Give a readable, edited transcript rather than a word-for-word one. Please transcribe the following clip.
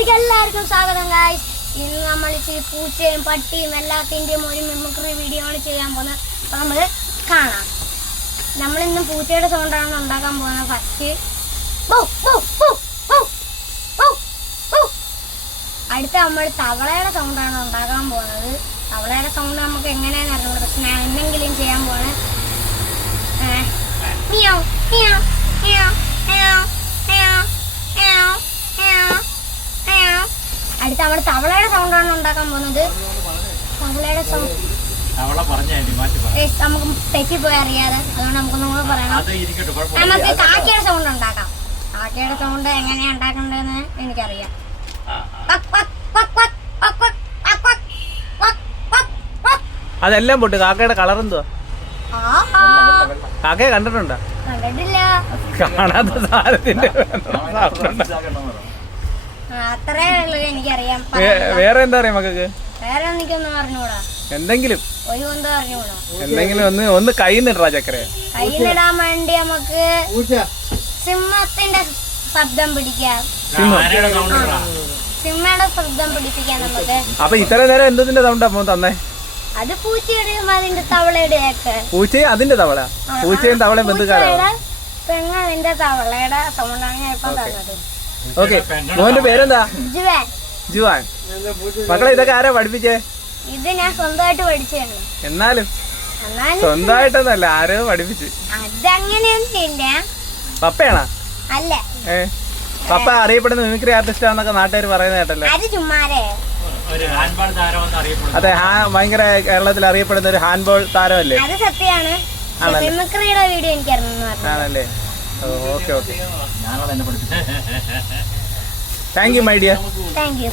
എല്ലാവർക്കും സ്വാഗതം ഗായ്സ്. ഇന്ന് നമ്മൾ ഇച്ചിരി പൂച്ചയും പട്ടിയും എല്ലാത്തിൻ്റെയും ഒരു മിമിക്രി വീഡിയോ ആണ് ചെയ്യാൻ പോകുന്നത്. അപ്പോൾ നമ്മൾ കാണാം. നമ്മളിന്ന് പൂച്ചയുടെ സൗണ്ടാണ് ഉണ്ടാക്കാൻ പോകുന്നത്. ഫസ്റ്റ് അടുത്ത നമ്മൾ തവളയുടെ സൗണ്ടാണ് ഉണ്ടാക്കാൻ പോകുന്നത്. തവളയുടെ സൗണ്ട് നമുക്ക് എങ്ങനെയാണെന്ന് അറിഞ്ഞൂടെ, പക്ഷെ ഞാൻ എന്തെങ്കിലും ചെയ്യാൻ പോകുന്നത്. അടുത്ത നമ്മൾ തവളയുടെ സൗണ്ടാണ് ഉണ്ടാക്കാൻ പോകുന്നത്. തവളയുടെ സൗണ്ട് നമുക്ക് തെറ്റിപ്പോയി അറിയാതെ, അതുകൊണ്ട് നമുക്ക് നമ്മൾ പറയണം. നമുക്ക് കാക്കയുടെ സൗണ്ട് ഉണ്ടാക്കാം. കാക്കയുടെ സൗണ്ട് എങ്ങനെയാ ഉണ്ടാക്കേണ്ടതെന്ന് എനിക്കറിയാം. അതെല്ലാം പൊട്ട്. കാക്കയുടെ കളർ എന്തുവാ? കാക്കയെ കണ്ടിട്ടുണ്ടോ? കണ്ടിട്ടില്ല. കാണാത്ത സാധനത്തിന്റെ അത്രേ ഉള്ളൂ എനിക്കറിയാം. വേറെ എന്താ പറയാ മക്കൾക്ക്? വേറെ എനിക്കൊന്നും അറിഞ്ഞൂടാ. എന്തെങ്കിലും ഒരു കൊന്തം അറിഞ്ഞൂടാ. എന്തെങ്കിലും ഒന്ന് കൈ നിടാ ചക്കര. കയ്യിലിടാൻ വേണ്ടി നമുക്ക് സിംഹത്തിന്റെ ശബ്ദം പിടിക്കാം. സിംഹയുടെ ശബ്ദം പിടിപ്പിക്കാം നമുക്ക്. അപ്പൊ ഇത്ര നേരം എന്തിന്റെ സൗണ്ടാ തന്നെ? അത് പൂച്ചയുടെയും അതിന്റെ തവളയുടെ ഒക്കെ. പൂച്ചയും അതിന്റെ തവള? പൂച്ചയും തവളയും ബന്ധുക്കാരാണ്. പെണ്ണതിന്റെ തവളയുടെ സൗണ്ടാണ് ഞാൻ ഇപ്പൊ തന്നത്. ഓക്കെ, മോന്റെ പേരെന്താ? ജുവാൻ. ജുവാൻ. മക്കളെ ഇതൊക്കെ ആരാ പഠിപ്പിച്ചേ? ഇത് ഞാൻ സ്വന്തമായിട്ട് പഠിച്ചതാണ്. എന്നാലും സ്വന്തമായിട്ടൊന്നല്ല, ആരോ പഠിപ്പിച്ച്. അതങ്ങനെയൊന്നും ഇല്ല. പപ്പയാണോ? അല്ല. പപ്പ അറിയപ്പെടുന്ന മിമിക്രി ആർട്ടിസ്റ്റ് ആണെന്നൊക്കെ നാട്ടുകാർ പറയുന്ന കേട്ടല്ലോ. അത് ചുമ്മാരെ. അതെ, ഭയങ്കര കേരളത്തിൽ അറിയപ്പെടുന്ന ഒരു ഹാൻഡ്ബോൾ താരമല്ലേ? അത് സത്യമാണ്. മിമിക്രിയുടെ വീഡിയോ എനിക്കറിയാം. ആണല്ലേ? Okay okay. Thank you my dear. Thank you.